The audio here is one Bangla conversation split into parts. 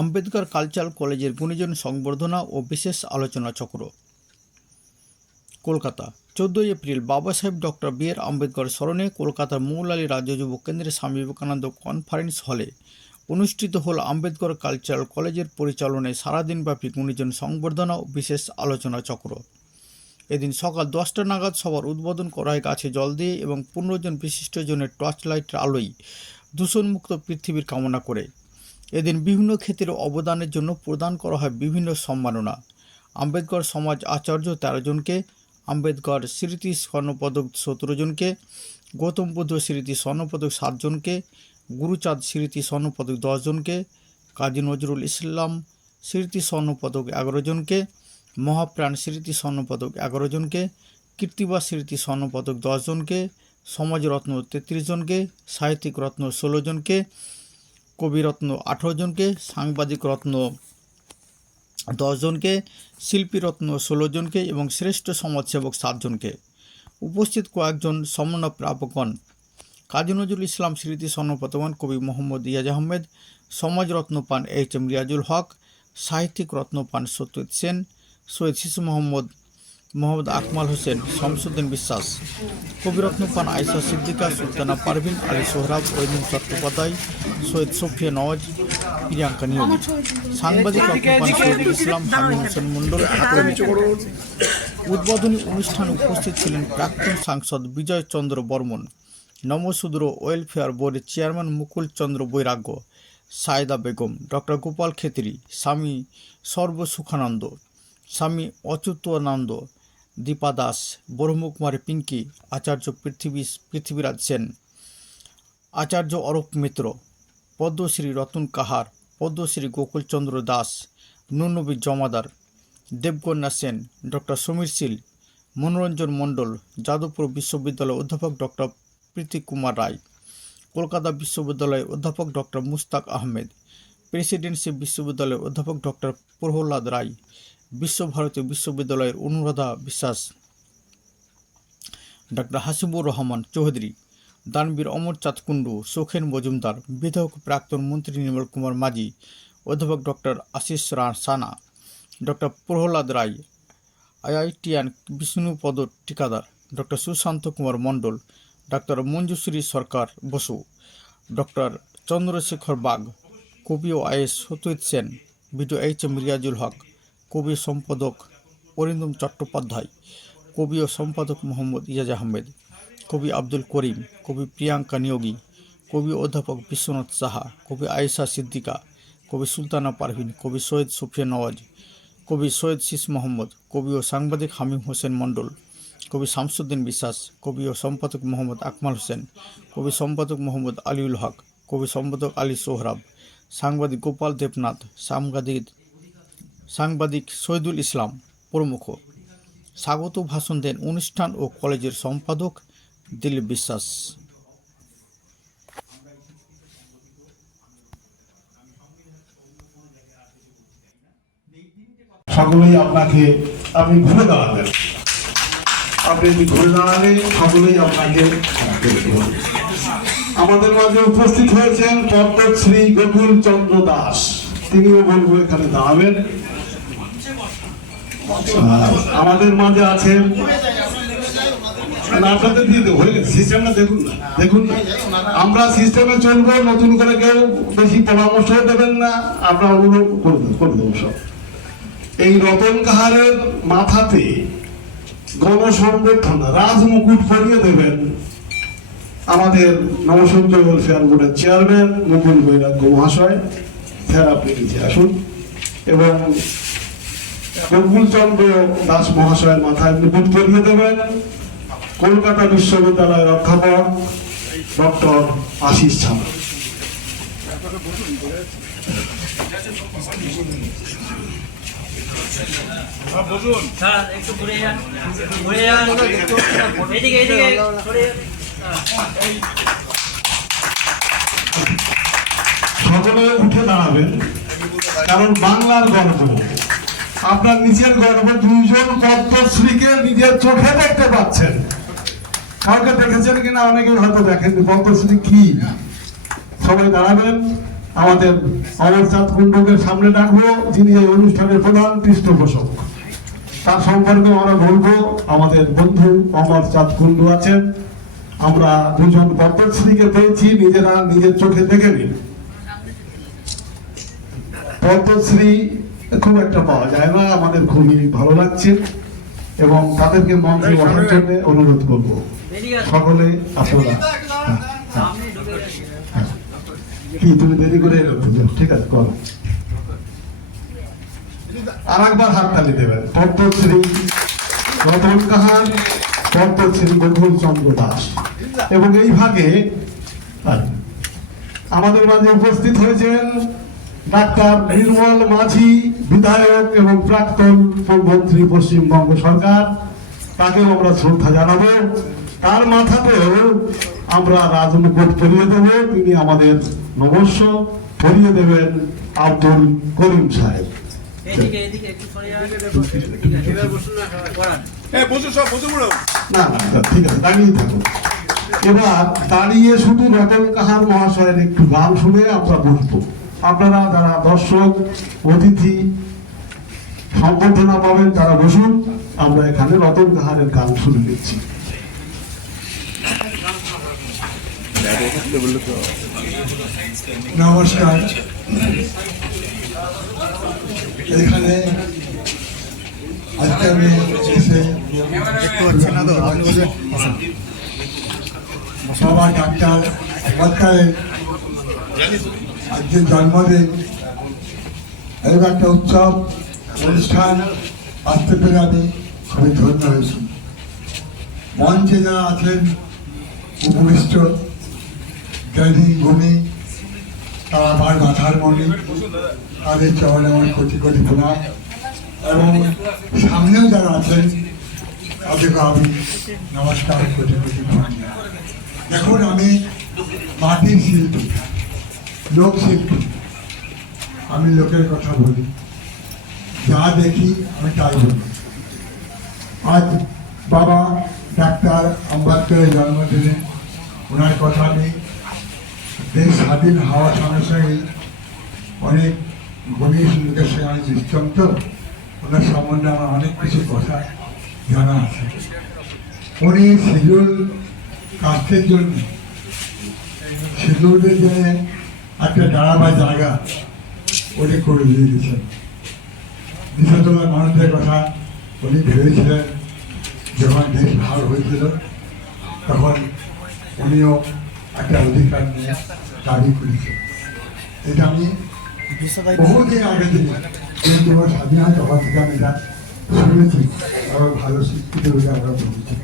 আম্বেদকর কালচারাল কলেজের গুণীজন সংবর্ধনা ও বিশেষ আলোচনা চক্র। কলকাতা 14 এপ্রিল বাবা সাহেব ডক্টর বি.আর. আম্বেদকর স্মরণে কলকাতার মৌলালী রাজ্য যুব কেন্দ্রে স্বামী বিবেকানন্দ কনফারেন্স হলে অনুষ্ঠিত হল আম্বেদকর কালচারাল কলেজের পরিচালনায় সারাদিনব্যাপী গুণীজন সংবর্ধনা ও বিশেষ আলোচনা চক্র। এদিন সকাল 10টা নাগাদ সবার উদ্বোধন করা হয় গাছে জল দিয়ে এবং 15 জন বিশিষ্টজনের টর্চ লাইটের আলোয় দূষণমুক্ত পৃথিবীর কামনা করে। এদিন বিভিন্ন ক্ষেত্রে অবদানের জন্য প্রদান করা হয় বিভিন্ন সম্মাননা। আম্বেদকর সমাজ আচার্য 13 জনকে, আম্বেদকর স্মৃতি স্বর্ণপদক 17 জনকে, গৌতম বুদ্ধ স্মৃতি স্বর্ণপদক 7 জনকে, গুরুচাঁদ স্মৃতি স্বর্ণপদক 10 জনকে, কাজী নজরুল ইসলাম স্মৃতি স্বর্ণপদক 11 জনকে, মহাপ্রাণ স্মৃতি স্বর্ণপদক 11 জনকে, কীর্তিবাস স্মৃতি স্বর্ণপদক 10 জনকে, সমাজরত্ন 33 জনকে, সাহিত্যিক রত্ন 16 জনকে, কবিরত্ন 18 জনকে, সাংবাদিক রত্ন 10 জনকে, শিল্পী রত্ন 16 জনকে এবং শ্রেষ্ঠ সমাজসেবক 7 জনকে। উপস্থিত কয়েকজন সম্মাননা প্রাপকগণ: কাজী নজরুল ইসলাম স্মৃতি স্বর্ণপদক কবি মোহাম্মদ ইয়াজ আহমেদ, সমাজরত্ন পান এইচ.এম. রিয়াজুল হক, সাহিত্যিক রত্ন পান সত্যজিৎ সেন, সৈয়দ শিশু মোহাম্মদ আকমাল হোসেন, শামসুদ্দিন বিশ্বাস, কবিরত্ন পান আয়েশা সিদ্দিকা, সুলতানা পারভিন, আলী সোহরাব, ঐদিন চট্টোপাধ্যায়, সৈয়দ সোফিয়া নওয়াজ, প্রিয়াঙ্কা নিয়োগী। সাংবাদিক রত্ন পান শহীদুল ইসলাম, হামিদ হোসেন মণ্ডল। উদ্বোধনী অনুষ্ঠানে উপস্থিত ছিলেন প্রাক্তন সাংসদ বিজয় চন্দ্র বর্মন, নমশূদ্র ওয়েলফেয়ার বোর্ডের চেয়ারম্যান মুকুল চন্দ্র বৈরাগ্য, সায়েদা বেগম, ডক্টর গোপাল খেতড়ি, স্বামী সর্বসুখানন্দ, স্বামী অচ্যুতানন্দ, দীপা দাস, ব্রহ্মকুমারী পিঙ্কি, আচার্য পৃথিবীরাজ সেন, আচার্য অরূপ মিত্র, পদ্মশ্রী রতন কাহার, পদ্মশ্রী গোকুলচন্দ্র দাস, নুনবী জমাদার, দেবকন্যা সেন, ডক্টর সমীর শীল, মনোরঞ্জন মণ্ডল, যাদবপুর বিশ্ববিদ্যালয়ের অধ্যাপক ডক্টর প্রীতি কুমার রায়, কলকাতা বিশ্ববিদ্যালয়ের অধ্যাপক ডক্টর মুস্তাক আহমেদ, প্রেসিডেন্সি বিশ্ববিদ্যালয়ের অধ্যাপক ডক্টর প্রহ্লাদ রায়, বিশ্বভারতী বিশ্ববিদ্যালয়ের অনুরাধা বিশ্বাস, ডক্টর হাসিবুর রহমান চৌধুরী, দানবীর অমরচাঁদ কুণ্ডু, শৌখেন মজুমদার, বিধায়ক প্রাক্তন মন্ত্রী নির্মল কুমার মাঝি, অধ্যাপক doctor Ashis Sana, doctor Prahlad Ray, IITian Bishnupada Thikadar, doctor Sushanta Kumar Mondal, doctor Manjushree Sarkar Basu, doctor Chandrashekhar Bag, কবি ও IAS Satyajit Sen, BDO HM. Riazul Haque, কবি সম্পাদক অরিন্দম চট্টোপাধ্যায়, কবি ও সম্পাদক মোহাম্মদ ইয়াজ আহমেদ, কবি আব্দুল করিম, কবি প্রিয়াঙ্কা নিয়োগী, কবি অধ্যাপক বিশ্বনাথ সাহা, কবি আয়েশা সিদ্দিকা, কবি সুলতানা পারভিন, কবি সৈয়দ সুফিয়া নওয়াজ, কবি সৈয়দ শীষ মোহাম্মদ, কবি ও সাংবাদিক হামিম হোসেন মণ্ডল, কবি শামসুদ্দিন বিশ্বাস, কবি ও সম্পাদক মোহাম্মদ আকমাল হোসেন, কবি সম্পাদক মোহাম্মদ আলিউল হক, কবি সম্পাদক আলী সোহরাব, সাংবাদিক গোপাল দেবনাথ, সাংবাদিক শহীদুল ইসলাম প্রমুখ। স্বাগত ভাষণ দেন অনুষ্ঠান ও কলেজের সম্পাদক দিলীপ বিশ্বাস। সকলেই আপনাকে আপনি ঘুরে দাঁড়াবেন, আপনি ঘুরে দাঁড়ালে সকলেই আপনাকে। আমাদের মাঝে উপস্থিত হয়েছেন পদ্মশ্রী গোকুল চন্দ্র দাস, তিনিও বলবো এখানে দাঁড়াবেন। আমাদের মাঝে আছেন, আপনাদের দিয়ে দেবো, সিস্টেমটা দেখুন না, আমরা সিস্টেমে চলবো, নতুন করে কেউ বেশি পরামর্শ দেবেন না, আমরা অনুরোধ করে দেবো সব। এই রতন কাহারের মাথাতে গণসংগঠন রাজমুকুট পরিয়ে দেবেন আমাদের নমশূদ্র ওয়েলফেয়ার বোর্ডের চেয়ারম্যান মুকুল বৈরাগ্য মহাশয়। স্যার আপনি নিচে আসুন। এবং গোকুলচন্দ্র দাস মহাশয়ের মাথায় মুকুট পরিয়ে দেবেন কলকাতা বিশ্ববিদ্যালয়ের অধ্যাপক ডক্টর আশিস ছানা। সকলে উঠে দাঁড়াবেন, কারণ বাংলার গর্ব, আপনার নিজের গর্ব। 2 জন পদ্মশ্রীকে নিজের চোখে দেখতে পাচ্ছেন। কাউকে দেখেছেন কিনা অনেকে হয়তো দেখেন। পদ্মশ্রী কি? সবাই দাঁড়াবেন। আমাদের অমরচাঁদ কুণ্ডুকে সামনে ডাকবো, যিনি এই অনুষ্ঠানের প্রধান পৃষ্ঠপোষক। তার সম্পর্কে আমরা বলবো, আমাদের বন্ধু অমরচাঁদ কুণ্ডু আছেন। আমরা দুজন পদ্মশ্রীকে পেয়েছি, নিজেরা নিজের চোখে দেখে নিন। পদ্মশ্রী খুব একটা পাওয়া যায় না, আমাদের খুবই ভালো লাগছে এবং তাদেরকে মঞ্চে বসার জন্য অনুরোধ করবো সকলে। আপনারা কি তুমি দেরি করে এলো? ঠিক আছে, করো। আর একবার হাততালি দেবেন। পদ্মশ্রী রতন কাহার, পদ্মশ্রী গৌতম চন্দ্র দাস। এবং এই ভাগে আমাদের মাঝে উপস্থিত হয়েছেন ডাক্তার নির্মল মাঝি, বিধায়ক এবং প্রাক্তন মন্ত্রী পশ্চিমবঙ্গ সরকার। তাকেও আমরা শ্রদ্ধা জানাবো। তার মাথাতেও আমরা রাজমুকুট পরিয়ে দেব। তিনি আমাদের নমস্য পরিয়ে দেবেন আব্দুল করিম সাহেব। না না, ঠিক আছে, দাঁড়িয়ে থাকুন। এবার দাঁড়িয়ে শুধু রতন কাহার মহাশয়ের একটু গান শুনে আমরা বসবো। আপনারা যারা দর্শক, অতিথি সম্বর্ধনা পাবেন তারা বসুন। আমরা এখানে রতন কাহারের গান শুনে নিচ্ছি। নমস্কার। এখানে আজকে আমি এসে বাবা ডাক্তার আম্বেদকরের আজকের জন্মদিন, এরকম একটা উৎসব অনুষ্ঠান আসতে পেরে আমি খুবই ধন্য হয়েছি। মঞ্চে যারা আছেন উপবিষ্ট জ্ঞানী গুণী, তারা আমার মাথার মণি, তাদের চরণে আমার কোটি কোটি প্রণাম। এবং সামনেও যারা আছেন তাদেরকে আমি নমস্কার, কোটি কোটি প্রণাম। দেখুন, আমি মাটির শিল্পী, লোকশিল্পী। আমি লোকের কথা বলি, যা দেখি আমি তাই বলি। আজ বাবা ডাক্তার আম্বেদকরের জন্মদিনে ওনার কথা নেই। দেশ স্বাধীন হওয়ার সঙ্গে সঙ্গে অনেক ঘনিষ্ঠ লোকের সঙ্গে আমি দৃষ্টান্ত, ওনার সম্বন্ধে আমার অনেক কিছু কথা জানা আছে। উনি শিডিউল কাস্টের জন্য, শিডিউলের জন্য একটা দাঁড়াবার জায়গা উনি করে দিয়ে দিয়েছেন। নিশাতলার মানুষদের কথা উনি ভেবেছিলেন। যখন দেশ ভাগ হয়েছিল তখন উনিও একটা অধিকার নিয়ে দাবি করেছে। এটা আমি বহুদিন আগে থেকে, কিন্তু স্বাধীন হয় তখন থেকে আমি এটা শুনেছি। আরো ভালো শিক্ষিত হয়ে আমরা বলেছি।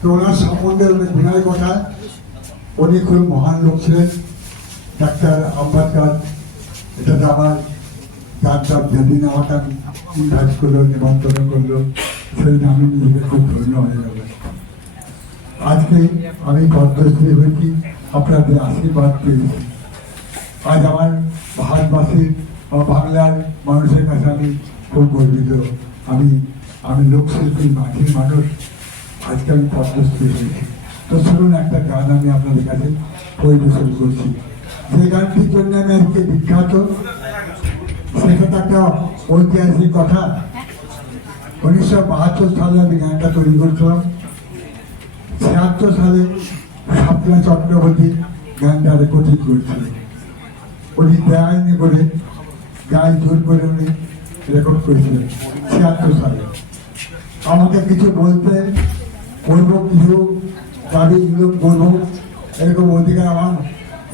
তো ওনার সম্বন্ধে অনেক গুণার কথা। উনি খুব মহান লোক ছিলেন। ডাক্তার আম্বেদকর, এটা তো আমার ডাক্তার যেদিন আমাকে ইনভাইট করলো, নিমন্ত্রণ করলো, সেই আমি নিজেকে খুব ধন্য হয়ে গেল। আজকে আমি পদ্মশ্রী হয়েছি, আপনাদের আশীর্বাদ পেয়েছি। আজ আমার ভারতবাসীর বা বাংলার মানুষের কাছে আমি খুব গর্বিত। আমি লোকশিল্পী, মাটির মানুষ, আজকে আমি পদ্মশ্রী হয়েছি। তো শুনুন, একটা গান আমি আপনাদের কাছে পরিবেশন করছি। যে গানটির জন্য আমি আজকে বিখ্যাত, সেটা একটা ঐতিহাসিক কথা। 1972 সালে আমি গানটা তৈরি করছিলাম। 76 সালে শাপলা চক্রবর্তী গানটা রেকর্ডিং করেছিল। উনি দেয়নি বলে, গায়ে জোর করে উনি রেকর্ড করেছিলেন 76 সালে। আমাকে কিছু বলতে, করবো কিছু দাবি করবো, এরকম অধিকার আমার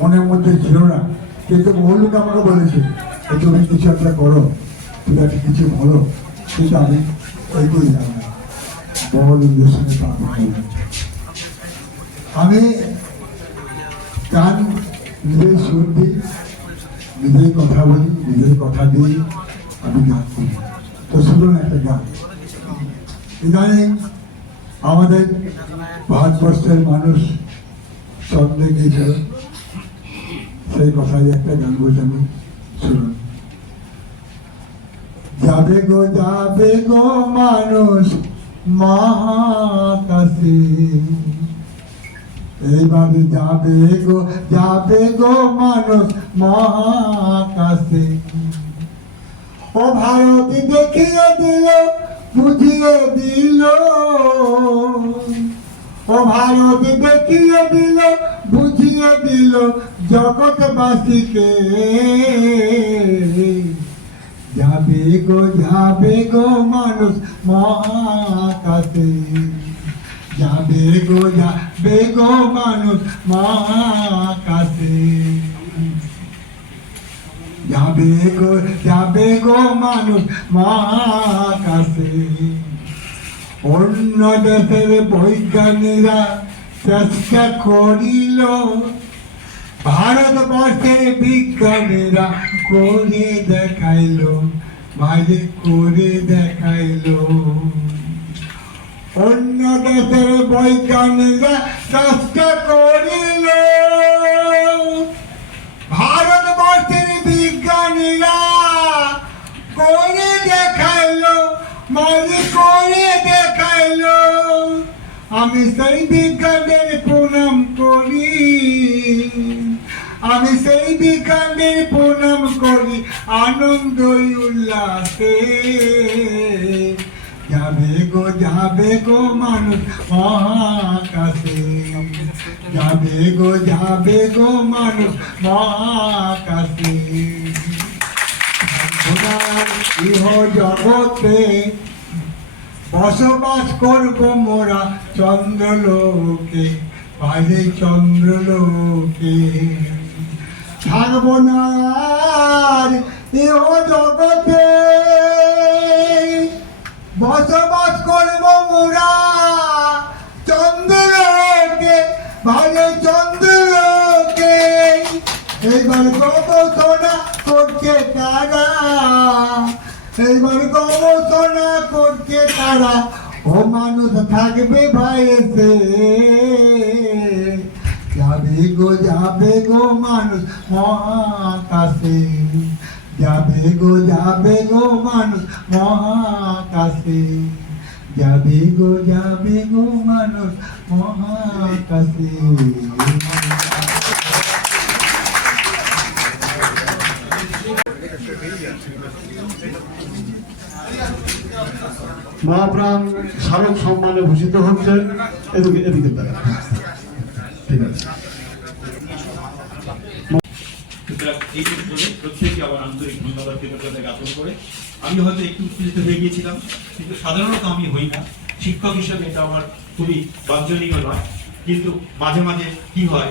মনের মধ্যে ছিল না। কিন্তু বহু লোক আমাকে বলেছে, তুমি কিছু একটা করো, তুমি একটা কিছু বলো। কিন্তু আমি এইগুলি জানি না, বড় লোকদের সঙ্গে আমি গান নিজের সুর দিই, নিজেই কথা বলি, নিজের কথা দিই, আমি গান করি। তো শুনুন একটা গান। ইদানিং আমাদের ভারতবর্ষের মানুষ চন্দ্রে গিয়েছিল, সেই কথাই একটা গান বলছি আমি, শুনুন। যাবে গো মানুষ মহাকাশে, এইবারে যাবে গো মানুষ মহাকাশে। ও ভারত দেখিয়ে দিল, বুঝিয়ে দিল, ও ভারত দেখিয়ে দিল, বুঝিয়ে দিল জগৎবাসীকে। যাবে গো মানুষ মহাকাশে। যাবে গো মানুষ মহাকাশে। যাবে গো মানুষ মহাকাশে। অন্য দেশের বৈজ্ঞানিকরা চেষ্টা করিল, ভারতবর্ষের বিজ্ঞানীরা করে দেখাইল, বাইরে করে দেখাইল। অন্য দেশের বৈজ্ঞানিকরা চেষ্টা করিল, ভারতবর্ষের বিজ্ঞানীরা করে দেখাইল, বাইরে করে দেখাইল। আমি সেই বিজ্ঞানের প্রণাম করি, আমি সেই বিজ্ঞানের প্রণাম করি আনন্দ উল্লাসে। যাবে গো মানুষ মহাকাশে। যাবে গো মানুষ মহাকাশে। ইহ জগতে বসবাস করব মোরা চন্দ্রলোকে, বাইরে চন্দ্রলোকে। থাকবো না আর ইহ জগতে, বসবাস করব মোরা চন্দ্রলোকে, বাইরে চন্দ্রলোকে। এইবার গবেষণা করছে তারা, এইবার গবেষণা করছে তারা। ও মানুষ থাকবে ভাইসে। যাবে গো মানুষ মহাকাশে। যাবে গো মানুষ মহাকাশে। যাবে গো মানুষ মহাকাশে। মহাপ্রাণ স্মারক সম্মানে ভূষিত হচ্ছেন। এদিকে তারা, ঠিক আছে। প্রত্যেককে আবার আন্তরিক ধন্যবাদ কৃতজ্ঞতা জ্ঞাপন করে আমি হয়তো একটু উত্তেজিত হয়ে গিয়েছিলাম, কিন্তু সাধারণত আমি হই না। শিক্ষক হিসেবে এটা আমার খুবই বাঞ্ছনীয় নয়, কিন্তু মাঝে মাঝে কি হয়